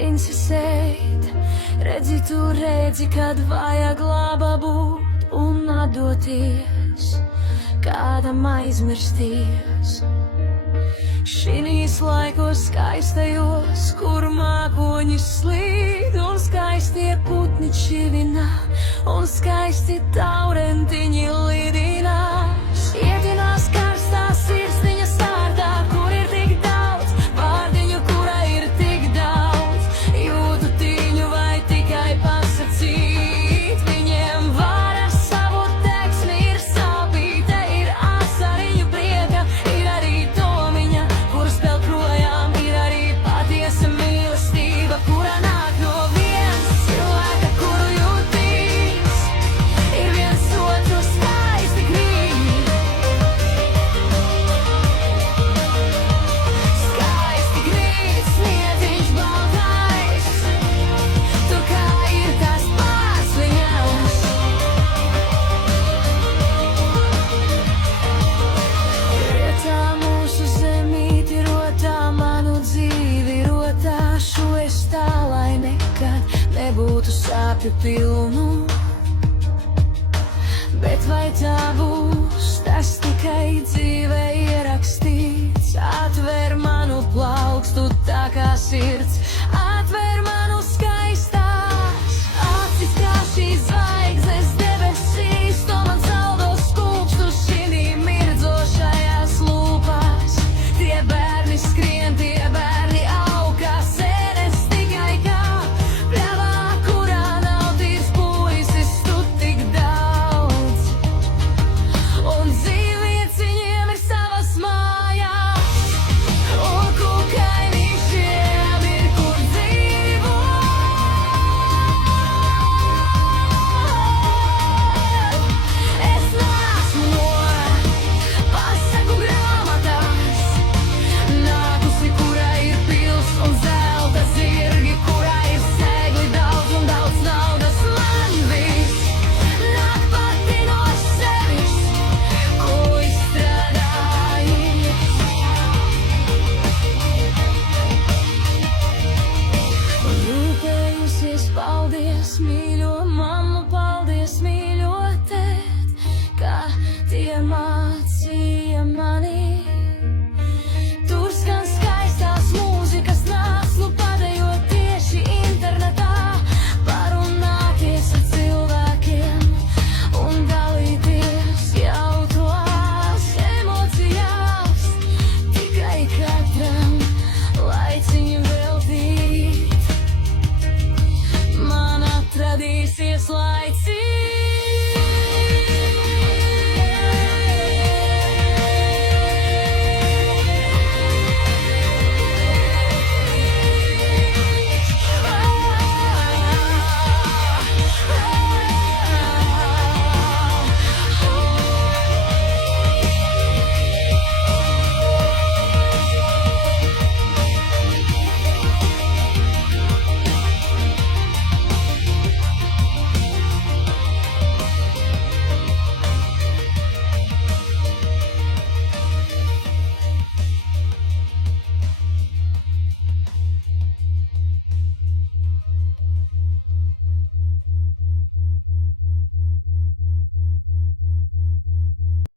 princesēt. Redzi, tu redzi, kad vajag laba būt un atdoties, kādam aizmirsties. Šinīs laikos skaistajos, kur mākoņi slīd un skaistie putni čivina un skaisti taurentiņi lidina. Ietinās karstā sirsniņa sārdā, kur ir tik daudz vārdiņu, kura ir tik daudz. Jūtu tīņu vai tikai pasacīt, viņiem vara savu teksmi ir sāpīte, ir asariņu prieka, ir arī tomiņa, kur spēl projām, ir arī patiesa mīlestība, kura nāk no viens cilvēka, kuru jūtīs, ir viens otru skaisti grib. Skaisti grib, sniedziņš baltais, tur kā ir tās pārsliņas. Rietā mūsu zemīti, rotā manu dzīvi, rotāšu es tā, lai nekad nebūtu sāpju pilnu. Bet vai tā būs, tas tikai dzīve.